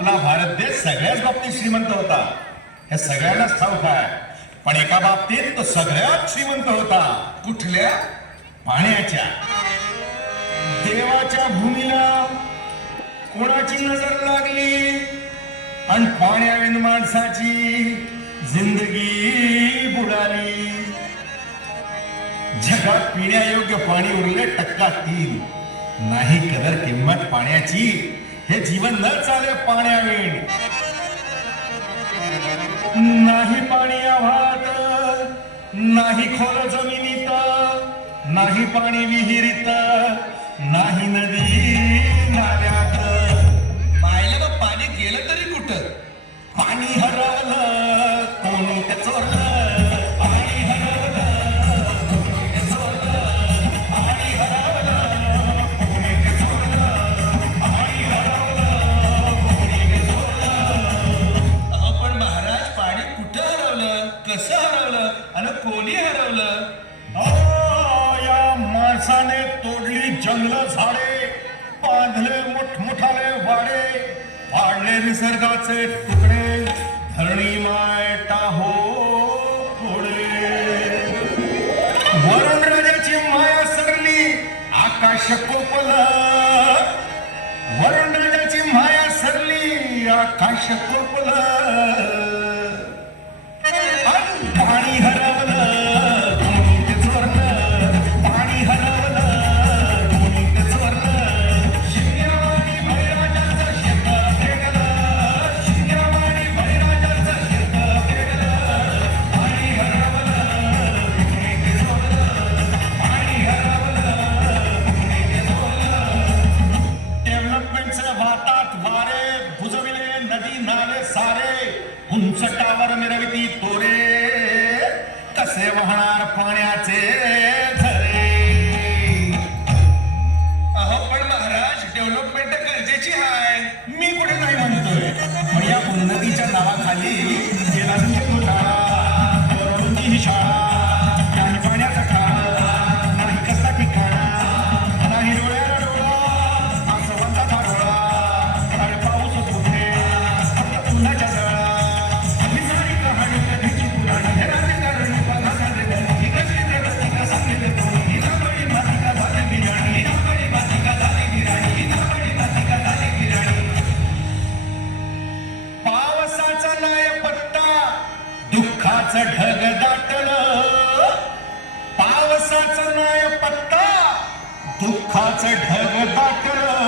आपला भारत देश सगळ्याच बाबतीत श्रीमंत होता, हे सगळ्यांनाच ठाऊक आहे. पण एका बाबतीत तो सगळ्यात श्रीमंत होता. कुठल्या? पाण्याच्या. देवाच्या भूमीला कोणाची नजर लागली आणि पाण्याविन माणसाची जिंदगी बुडाली. जगात पिण्यायोग्य पाणी उरले 3%. नाही कदर किंमत पाण्याची, हे जीवन न चाले पाण्याविण. नाही पाणी आव्हात, नाही खोल जमिनीत, नाही पाणी विहिरीत, नाही नदी नाल्यात. पाहिलं ना, पाणी गेलं तरी कुठं? पाणी हरवलं कोणी ते चोरलं. पाणी हरवलं कोणी ते चोरलं. पाणी हरवलं कोणी ते चोरलं. पाणी हरवलं कोणी ते चोरलं. अहो पण महाराज, पाणी कुठं हरवलं, कसं हरवलं आणि कोणी हरवलं? या माणसाने तोडली जंगल झाडे, बांधले मोठमोठाले वाडे, पाडले निसर्गाचे तुकडे, धरणी माय टाहो पुढे. वरुण राजाची माया सरली, आकाश कोपलं. वरुण राजाची माया सरली, आकाश कोपलं. पाणी हरवलं कोणी ते चोरलं. पाणी हरवलं कोणी ते चोरलं. शिंग्यावाणी बळीराजाचं शेत फेकलं. शिंग्यावाणी बळीराजाचं शेत फेकलं. पाणी हरवलं कोणी ते चोरलं. पाणी हरवलं कोणी ते चोरलं. डेव्हलपमेंटचे वाटात वारे, बुजविले नदी नाले सारे, उंच टावर मिरविती तोरे, कसे वाहणार पाण्याचे झरे. अहो पण महाराज, डेव्हलपमेंट गरजेची आहे. मी कुठे नाही म्हणतोय, पण या उन्नतीच्या नावाखाली गेला घोटाळा, करोडोंची ही शाळा, नाही पाण्याचा खाडा, नाही कसा ठिकाणा, नाही डोळ्याला डोळा, आसवांचा डोळा. अरे पाऊस कुठे, फक्त उन्हाच्या जळा. भिजारी कहाणी कधीची पुराणी, हे राजकारण बघा सारे, ही कशी प्रगती का सांगितलं कोणी, ही नाबडी मातिका झाली बिराणी, ही नाबडी मातिका झाली बिराणी, ही नाबडी मातिका झाली बिराणी. पावसाचा नाही पत्ता, दुःखाचं ढग दाटलं. पावसाचा नाही पत्ता, दुःखाचं ढग दाटलं.